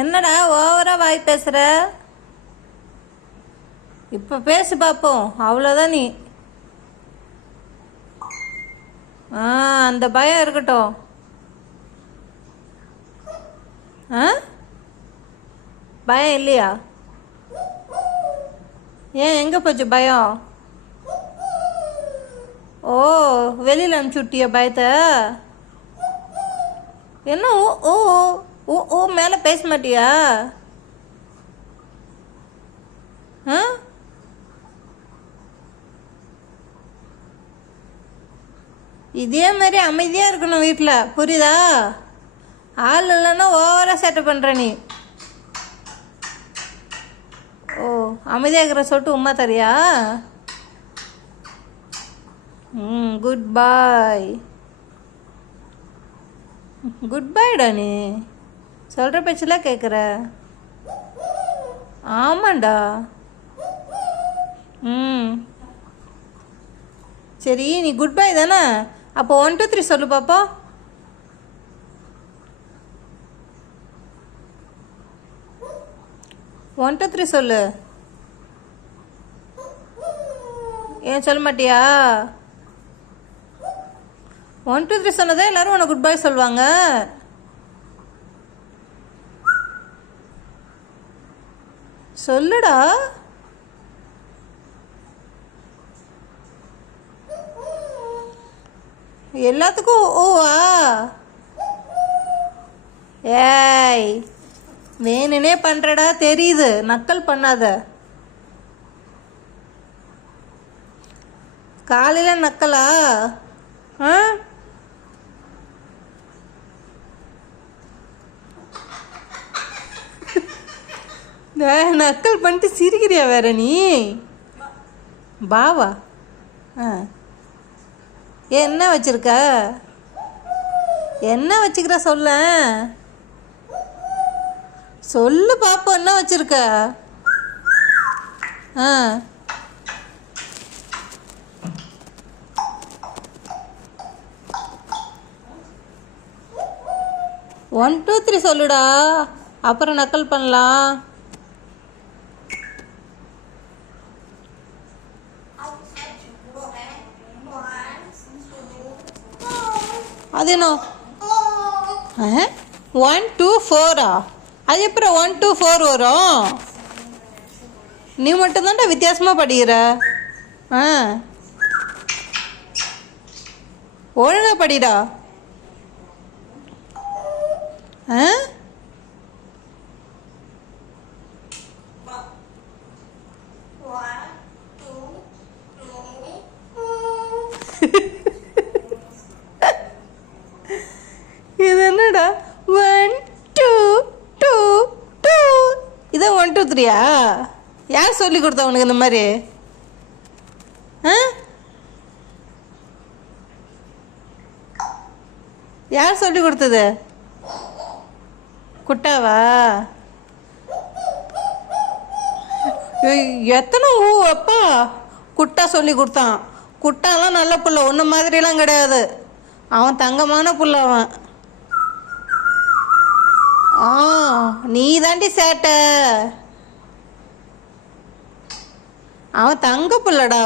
என்னடா ஓவரா வாய் பேசுற? இப்ப பேசி பார்ப்போம். அவ்வளோதான் நீ. அந்த பயம் இருக்கட்டும். பயம் இல்லையா? ஏன் எங்க போச்சு பயம்? ஓ, வெளியில் அனுப்பிச்சுட்டிய பயத்தை? என்ன ஓ ஓ ஓ ஓ மேலே பேச மாட்டியா? இதே மாதிரி அமைதியாக இருக்கணும் வீட்டில், புரியுதா? ஆள் இல்லைன்னா ஓவராக சேட்டை பண்ணுற நீ. ஓ, அமைதியாக இருக்கிற சொல்லிட்டு உமா தரியா? குட் பாய். குட் பாய்டா நீ. சொல்கிற பேச்செல்லாம் கேட்குற. ஆமாண்டா. சரி, நீ குட் பை தானே? அப்போ 1 2 3 சொல்லு பாப்பா. ஒன் டூ த்ரீ சொல்லு. ஏன் சொல்ல மாட்டியா? 1 2 3 சொன்னதே எல்லாரும் உனக்கு குட் பை சொல்லுவாங்க. சொல்லுடா. எல்லாத்துக்கும் ஓவா? ஏய், வேணுனே பண்றடா, தெரியுது. நக்கல் பண்ணாத. காலையில நக்கலா? நக்கல் பண்ணிட்டு சிரிக்கிறியா வேற நீ? பாவா? என்ன வச்சிருக்க? என்ன வச்சுக்கிற சொல்ல? சொல்லு பாப்போம், என்ன வச்சிருக்க? 1 2 3 சொல்லுடா, அப்புறம் நக்கல் பண்ணலாம். அது என்ன? 1 2 4 அது எப்படி 1 2 4 வரும்? நீ மட்டும்தான்டா வித்தியாசமாக படிக்கிற. ஒழுங்கா படிடா. இது என்னடா 1 2 2 2? இதான் 1 2 3 யார் சொல்லி கொடுத்தா உனக்கு இந்த மாதிரி? யார் சொல்லி கொடுத்தது? குட்டாவா? எத்தனை ஊ அப்பா குட்டா சொல்லி கொடுத்தான். குட்டாலாம் நல்ல புள்ள, ஒன்று மாதிரிலாம் கிடையாது. அவன் தங்கமான புள்ள. அவன் நீ தாண்டி சேட்டை. அவன் தங்க புள்ளடா.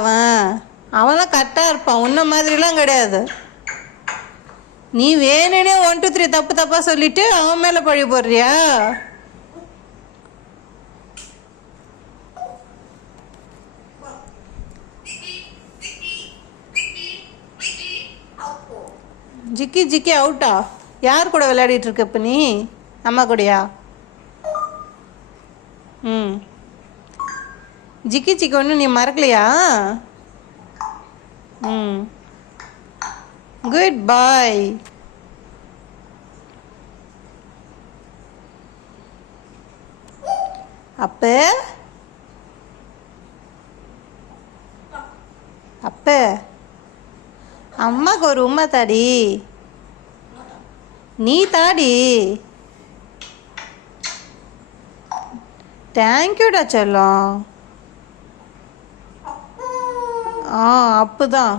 அவன்லாம் கரெக்டாக இருப்பான், உன்ன மாதிரிலாம் கிடையாது. நீ வேணுனே 1 2 3 தப்பு தப்பாக சொல்லிட்டு அவன் மேலே பழி போடுறியா? ஜிக்கி ஜிக்கி அவுட்டா? யார் கூட விளையாடிட்டு இருக்க இப்போ நீ? அம்மா கூடயா? ஜிக்கி ஜிக்கி ஒன்றும் நீ மறக்கலையா? குட் பாய். அப்ப அப்ப அம்மாக்கு ஒரு உம்மா தாடி. நீ தாடி. தேங்க்யூடா செல்லம். அப்புதான்.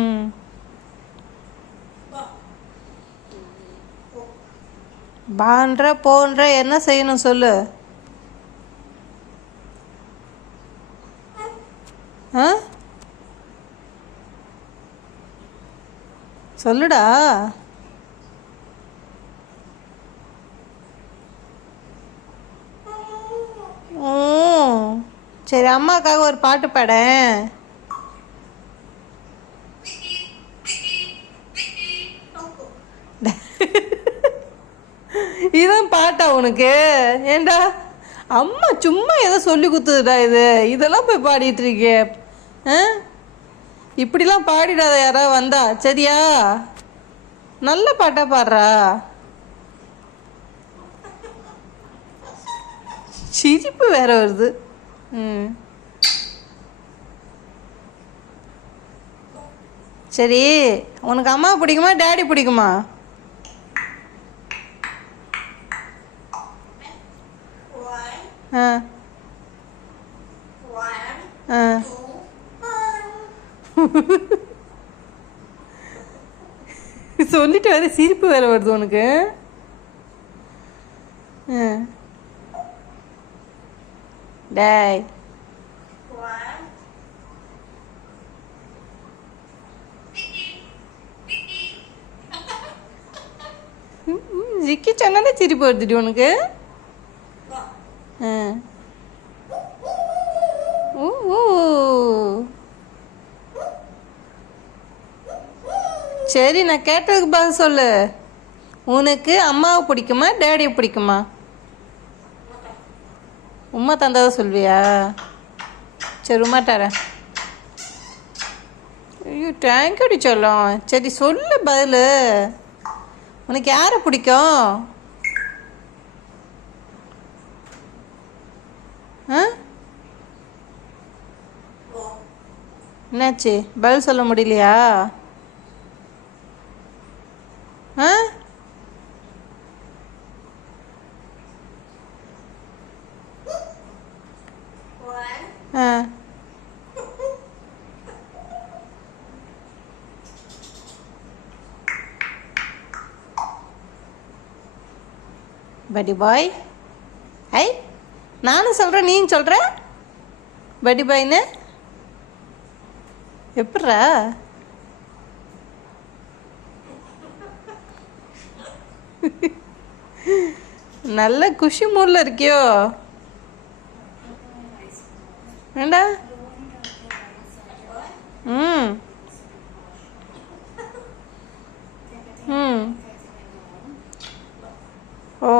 ம் பான்ற போன்ற என்ன செய்யணும் சொல்லு. ஆ சொல்லுடா. சரி, அம்மாக்காக ஒரு பாட்டு பாடேன். இதான் பாட்டா உனக்கு? ஏண்டா அம்மா சும்மா ஏதோ சொல்லி குத்துதுடா இதெல்லாம் போய் பாடிட்டு இருக்கே. இப்படிலாம் பாடிடாத யாராவது வந்தா சரியா? நல்ல பாட்டா பாடுறா. சிரிப்பு வேற வருது. சரி, உனக்கு அம்மா பிடிக்குமா டேடி பிடிக்குமா? சொல்லிட்டு வேற சிரிப்பு வேற வருது உனக்கு. டேய் ஜிக்கி சொன்னாலே சிரிப்பு வருதுடி உனக்கு. சரி, நான் கேட்டதுக்கு பதில் சொல்லு. உனக்கு அம்மாவை பிடிக்குமா டேடியை பிடிக்குமா? உமா தந்தாத சொல்வியா? சரி, உமா தரேன். ஐயோ தேங்க்யூடி சொல்லும். சரி சொல்லு பதில். உனக்கு யாரை பிடிக்கும்? என்னாச்சு, பதில் சொல்ல முடியலையா? படி பாய். ஐ நானும் சொல்கிறேன் நீயும் சொல்கிற படி பாய்ன்னு. எப்பட்றா? நல்ல குஷி மூடில் இருக்கியோ? வேண்டா. ம் ம் ஓ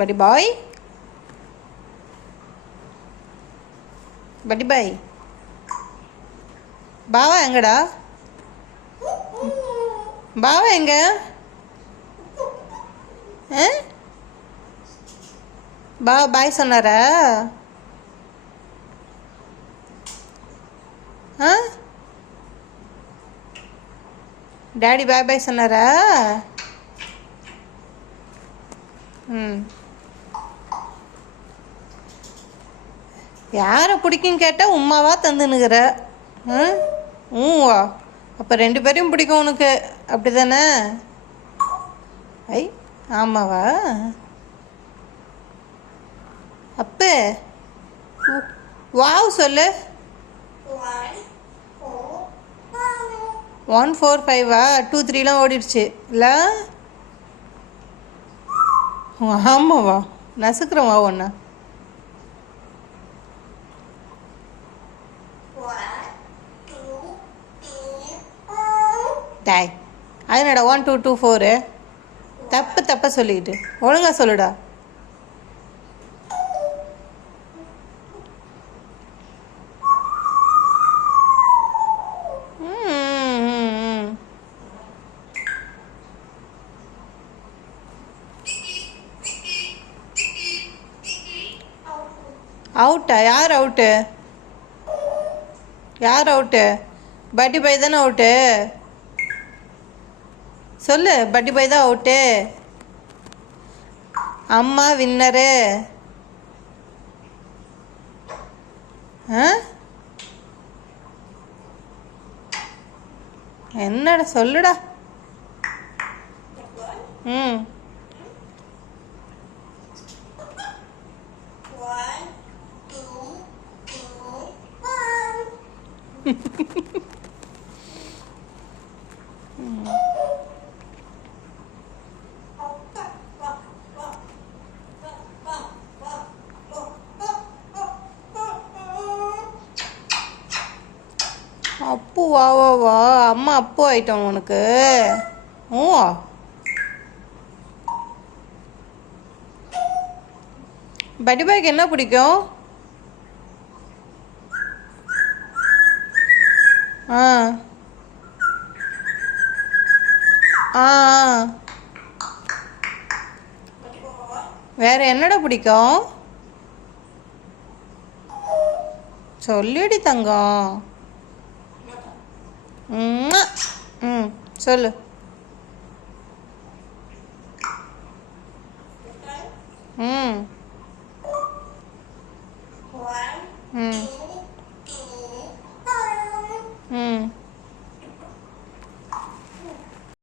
படி பாய். படி பாய். பாவா எங்கடா? பாவா எங்க? பாவா பாய் சொன்னாரா? டாடி பாய் பாய் சொன்னாரா? யாரை பிடிக்கும் கேட்டால் உமாவா தந்துனுக்கிற. வா அப்போ 2 பேரையும் பிடிக்கும் உனக்கு, அப்படி தானே? ஐ ஆமாவா? அப்போ வாவ் சொல்லு. 1 4 5 2 3 ஓடிடுச்சு இல்லை? ஆமாவா? நசுக்கிறேன் வா ஒன்றா. டாய் அதனடா 1 2 2 4 தப்பா சொல்லிக்கிட்டு ஒழுங்கா சொல்லுடா. அவுட்டா? யார் அவுட்டு? யார் அவுட்டு? பட்டி பாய் தானே அவுட்டு. சொல்லு. பட்டி பாய் தான் அவுட்டு. அம்மா வின்னரு. ஆ என்னடா சொல்லுடா. ம் அப்பு வா வா வா. அம்மா அப்பு ஆயிட்டோம் உனக்கு. ஓ பட்டி பாய்க்கு என்ன பிடிக்கும்? ஆ ஆ வேற என்னடா பிடிக்கும்? சொல்லிடி தங்கம். ம் சொல்லு. ம்